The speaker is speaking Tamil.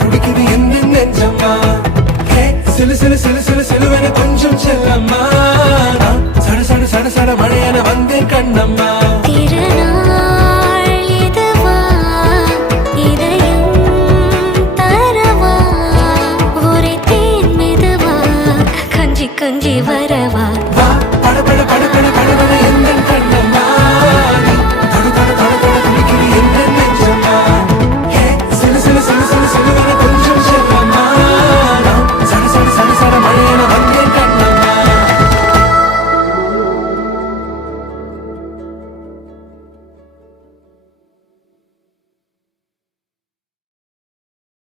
துடிக்குது எந்த நெஞ்சம்மா சிலு சிலு சிலு சிலு சிலுவென கொஞ்சம் செல்லம்மா சட சட சட சட மழையென வந்தேன் கண்ணம்மா